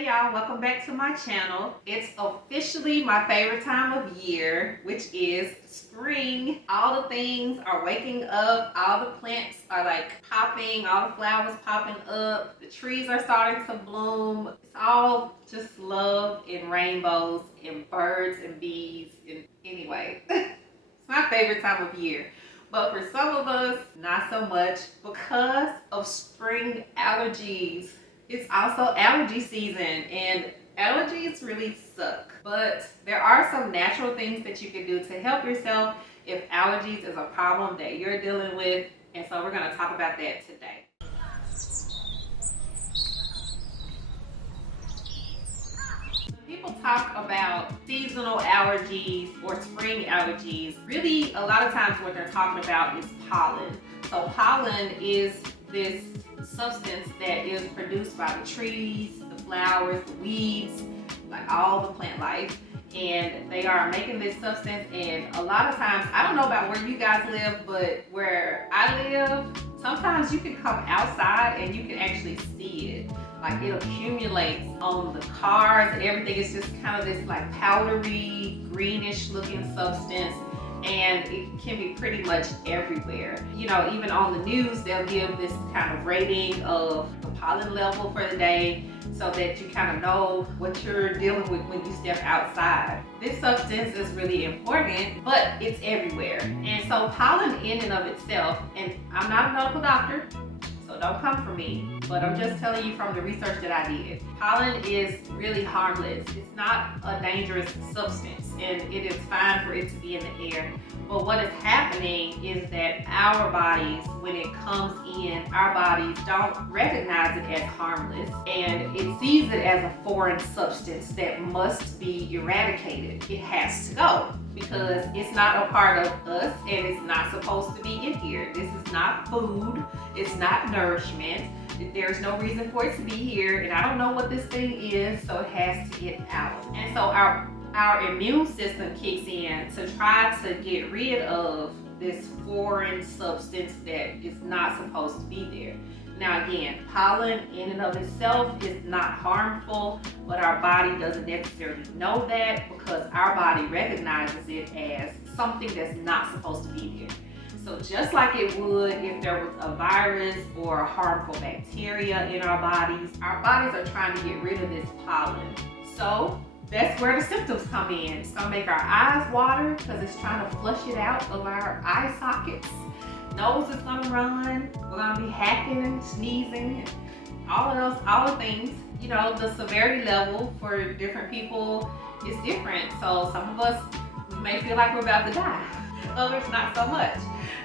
Hey y'all, welcome back to my channel. It's officially my favorite time of year, which is spring. All the things are waking up, all the plants are like popping, all the flowers popping up, the trees are starting to bloom. It's all just love and rainbows and birds and bees and anyway. It's my favorite time of year. But for some of us, not so much because of spring allergies. It's also allergy season and allergies really suck. But there are some natural things that you can do to help yourself if allergies is a problem that you're dealing with. And so we're gonna talk about that today. People talk about seasonal allergies or spring allergies. Really, a lot of times what they're talking about is pollen. So pollen is this substance that is produced by the trees, the flowers, the weeds, like all the plant life. And they are making this substance, and a lot of times, I don't know about where you guys live, but where I live, sometimes you can come outside and you can actually see it. Like it accumulates on the cars and everything. It's just kind of this like powdery, greenish looking substance, and it can be pretty much everywhere. You know, even on the news, they'll give this kind of rating of the pollen level for the day so that you kind of know what you're dealing with when you step outside. This substance is really important, but it's everywhere. And so pollen in and of itself, and I'm not a medical doctor, so don't come for me, but I'm just telling you from the research that I did. Pollen is really harmless. It's not a dangerous substance, and it is fine for it to be in the air. But what is happening is that our bodies, when it comes in, our bodies don't recognize it as harmless, and it sees it as a foreign substance that must be eradicated. It has to go, because it's not a part of us and it's not supposed to be in here. This is not food, it's not nourishment. There's no reason for it to be here, and I don't know what this thing is, so it has to get out. And so our immune system kicks in to try to get rid of this foreign substance that is not supposed to be there. Now again, pollen in and of itself is not harmful, but our body doesn't necessarily know that because our body recognizes it as something that's not supposed to be there. So just like it would if there was a virus or a harmful bacteria in our bodies are trying to get rid of this pollen. So that's where the symptoms come in. It's gonna make our eyes water because it's trying to flush it out of our eye sockets. Nose is gonna run. We're gonna be hacking and sneezing and all the things. You know, the severity level for different people is different. So some of us, we may feel like we're about to die. Others not so much.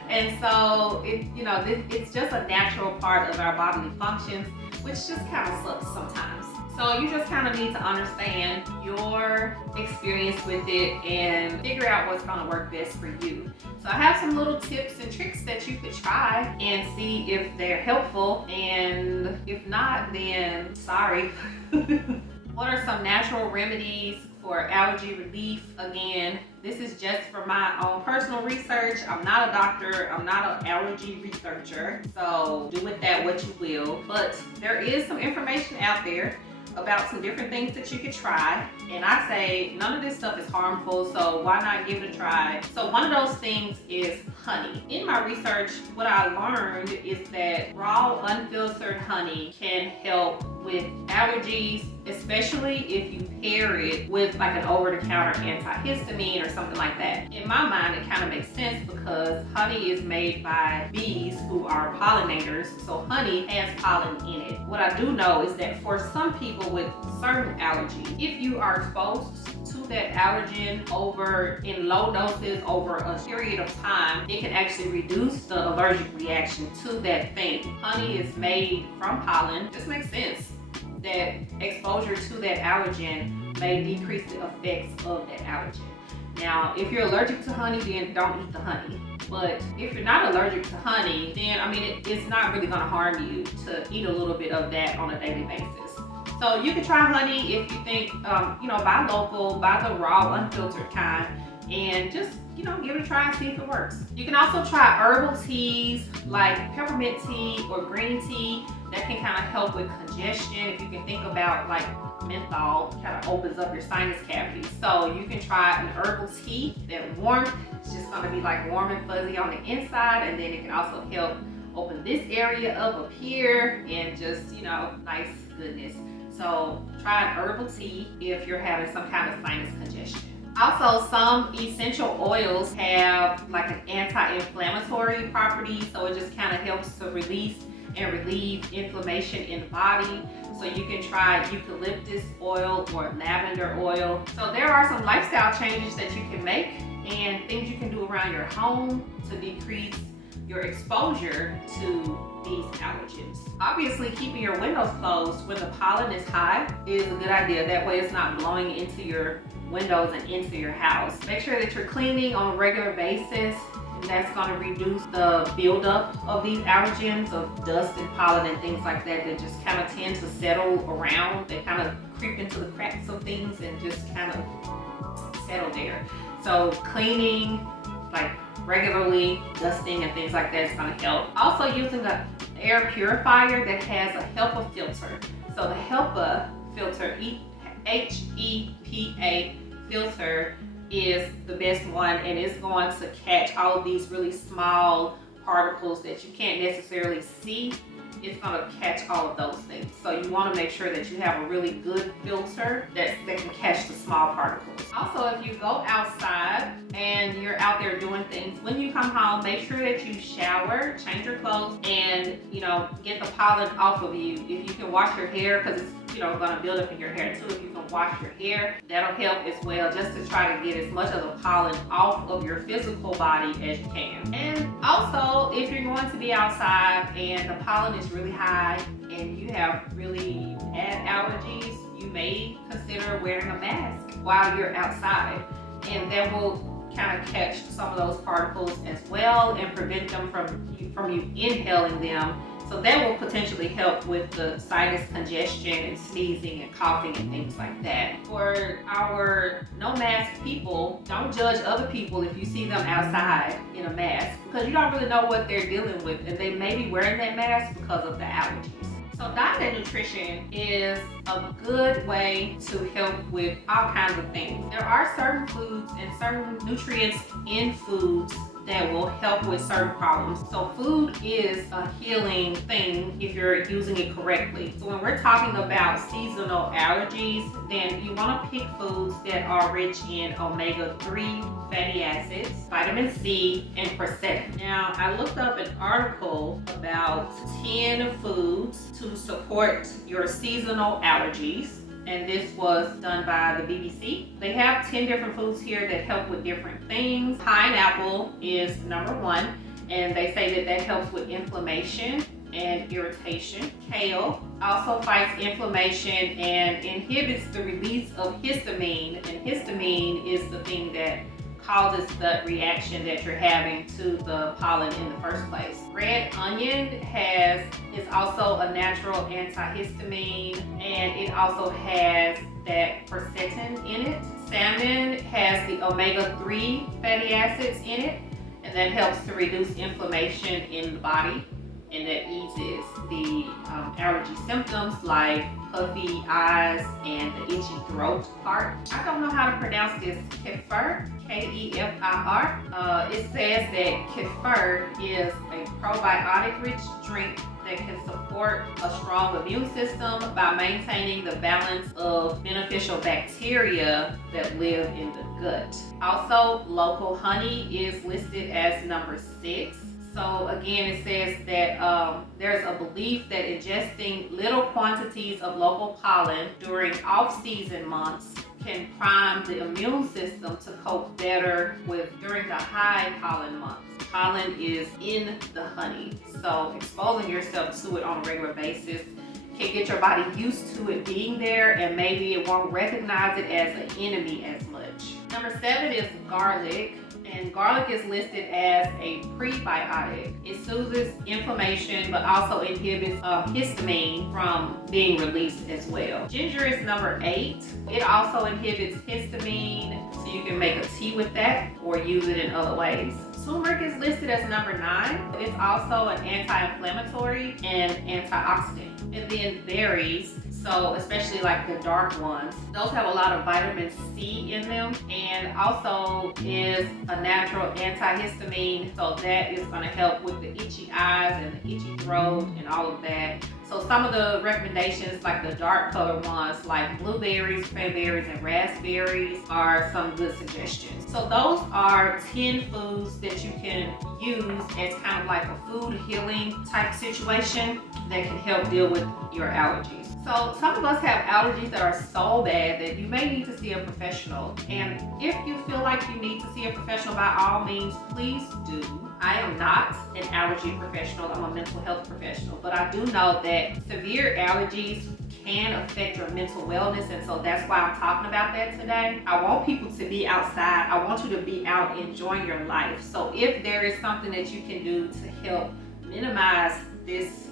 And so it's just a natural part of our bodily functions, which just kind of sucks sometimes. So you just kind of need to understand your experience with it and figure out what's going to work best for you. So I have some little tips and tricks that you could try and see if they're helpful, and if not, then sorry. What are some natural remedies for allergy relief? Again, this is just from my own personal research. I'm not a doctor, I'm not an allergy researcher, so do with that what you will. But there is some information out there about some different things that you could try, and I say none of this stuff is harmful, so why not give it a try? So one of those things is honey. In my research, what I learned is that raw unfiltered honey can help with allergies, especially if you pair it with like an over-the-counter antihistamine or something like that. In my mind, it kind of makes sense because honey is made by bees who are pollinators, so honey has pollen in it. What I do know is that for some people with certain allergies, if you are exposed to that allergen over in low doses over a period of time, it can actually reduce the allergic reaction to that thing. Honey is made from pollen. This makes sense that exposure to that allergen may decrease the effects of that allergen. Now, if you're allergic to honey, then don't eat the honey. But if you're not allergic to honey, then I mean, it's not really gonna harm you to eat a little bit of that on a daily basis. So you can try honey if you think, buy local, buy the raw, unfiltered kind, and just, give it a try and see if it works. You can also try herbal teas like peppermint tea or green tea That can kind of help with congestion. If you can think about like menthol, kind of opens up your sinus cavity. So you can try an herbal tea that warmth. It's just going to be like warm and fuzzy on the inside, and then it can also help open this area up here and just, you know, nice goodness. So try an herbal tea if you're having some kind of sinus congestion. Also, some essential oils have like an anti-inflammatory property, so it just kind of helps to release and relieve inflammation in the body. So you can try eucalyptus oil or lavender oil. So there are some lifestyle changes that you can make and things you can do around your home to decrease your exposure to these allergens. Obviously, keeping your windows closed when the pollen is high is a good idea. That way it's not blowing into your windows and into your house. Make sure that you're cleaning on a regular basis. That's going to reduce the buildup of these allergens, of dust and pollen and things like that just kind of tend to settle around. They kind of creep into the cracks of things and just kind of settle there. So cleaning like regularly, dusting and things like that is going to help. Also using an air purifier that has a HEPA filter. So the HEPA filter, HEPA filter, is the best one, and it's going to catch all of these really small particles that you can't necessarily see. It's going to catch all of those things. So you want to make sure that you have a really good filter that can catch the small particles. Also, if you go outside and you're out there doing things, when you come home, make sure that you shower, change your clothes, and, you know, get the pollen off of you. If you can wash your hair, because it's, you know, going to build up in your hair too. If you can wash your hair, that'll help as well, just to try to get as much of the pollen off of your physical body as you can. And also, if you're going to be outside and the pollen is really high and you have really bad allergies, you may consider wearing a mask while you're outside, and that will kind of catch some of those particles as well and prevent them from you inhaling them. So that will potentially help with the sinus congestion and sneezing and coughing and things like that. For our no mask people, don't judge other people if you see them outside in a mask, because you don't really know what they're dealing with, and they may be wearing that mask because of the allergies. So diet and nutrition is a good way to help with all kinds of things. There are certain foods and certain nutrients in foods that will help with certain problems. So food is a healing thing if you're using it correctly. So when we're talking about seasonal allergies, then you want to pick foods that are rich in omega-3 fatty acids, vitamin C, and quercetin. Now, I looked up an article about 10 foods to support your seasonal allergies, and this was done by the BBC. They have 10 different foods here that help with different things. Pineapple is number 1, and they say that helps with inflammation and irritation. Kale also fights inflammation and inhibits the release of histamine, and histamine is the thing that causes the reaction that you're having to the pollen in the first place. Red onion is also a natural antihistamine, and it also has that quercetin in it. Salmon has the omega-3 fatty acids in it, and that helps to reduce inflammation in the body, and that eases the allergy symptoms like puffy eyes and the itchy throat part. I don't know how to pronounce this. Kefir, K-E-F-I-R. It says that kefir is a probiotic-rich drink that can support a strong immune system by maintaining the balance of beneficial bacteria that live in the gut. Also, local honey is listed as number 6. So again, it says that there's a belief that ingesting little quantities of local pollen during off-season months can prime the immune system to cope better during the high pollen months. Pollen is in the honey, so exposing yourself to it on a regular basis can get your body used to it being there, and maybe it won't recognize it as an enemy as much. Number 7 is garlic. And garlic is listed as a prebiotic. It soothes inflammation, but also inhibits histamine from being released as well. Ginger is number 8. It also inhibits histamine, so you can make a tea with that or use it in other ways. Turmeric is listed as number 9. It's also an anti-inflammatory and antioxidant. And then berries, so especially like the dark ones, those have a lot of vitamin C in them, and also is a natural antihistamine, so that is going to help with the itchy eyes and the itchy throat and all of that. So some of the recommendations, like the dark color ones, like blueberries, cranberries, and raspberries, are some good suggestions. So those are 10 foods that you can use as kind of like a food healing type situation that can help deal with your allergies. So some of us have allergies that are so bad that you may need to see a professional. And if you feel like you need to see a professional, by all means, please do. I am not an allergy professional, I'm a mental health professional, but I do know that severe allergies can affect your mental wellness, and so that's why I'm talking about that today. I want people to be outside. I want you to be out enjoying your life. So if there is something that you can do to help minimize this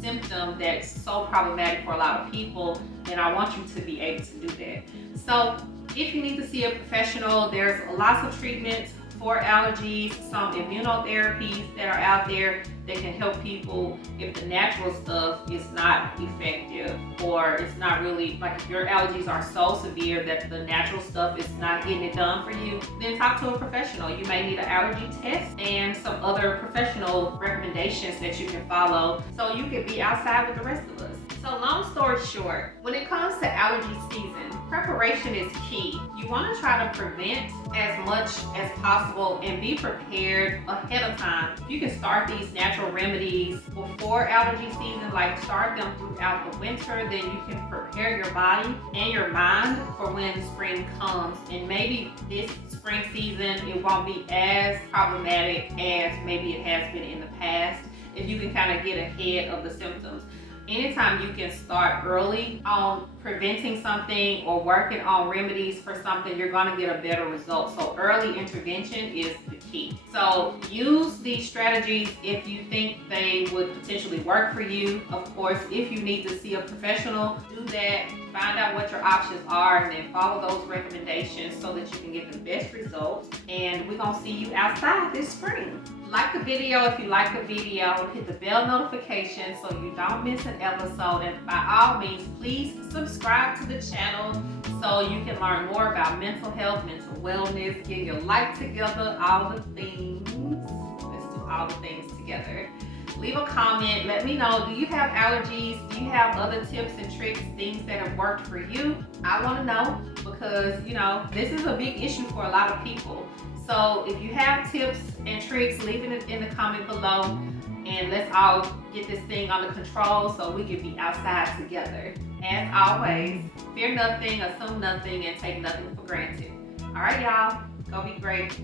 symptom that's so problematic for a lot of people, then I want you to be able to do that. So if you need to see a professional, there's lots of treatments for allergies, some immunotherapies that are out there that can help people if the natural stuff is not effective, or it's not really, like if your allergies are so severe that the natural stuff is not getting it done for you, then talk to a professional. You may need an allergy test and some other professional recommendations that you can follow so you can be outside with the rest of us. So long story short, when it comes to allergy season, preparation is key. You want to try to prevent as much as possible and be prepared ahead of time. You can start these natural remedies before allergy season, like start them throughout the winter, then you can prepare your body and your mind for when spring comes. And maybe this spring season, it won't be as problematic as maybe it has been in the past, if you can kind of get ahead of the symptoms. Anytime you can start early on preventing something or working on remedies for something, you're going to get a better result. So early intervention is the key. So use these strategies if you think they would potentially work for you. Of course, if you need to see a professional, do that. Find out what your options are and then follow those recommendations so that you can get the best results. And we're going to see you outside this spring. Like the video if you like the video. Hit the bell notification so you don't miss an episode. And by all means, please subscribe to the channel so you can learn more about mental health, mental wellness, get your life together, all the things. Let's do all the things together. Leave a comment. Let me know, do you have allergies? Do you have other tips and tricks, things that have worked for you? I want to know, because you know, this is a big issue for a lot of people. So if you have tips and tricks, leave it in the comment below, and let's all get this thing under control so we can be outside together. As always, fear nothing, assume nothing, and take nothing for granted. All right, y'all, go be great.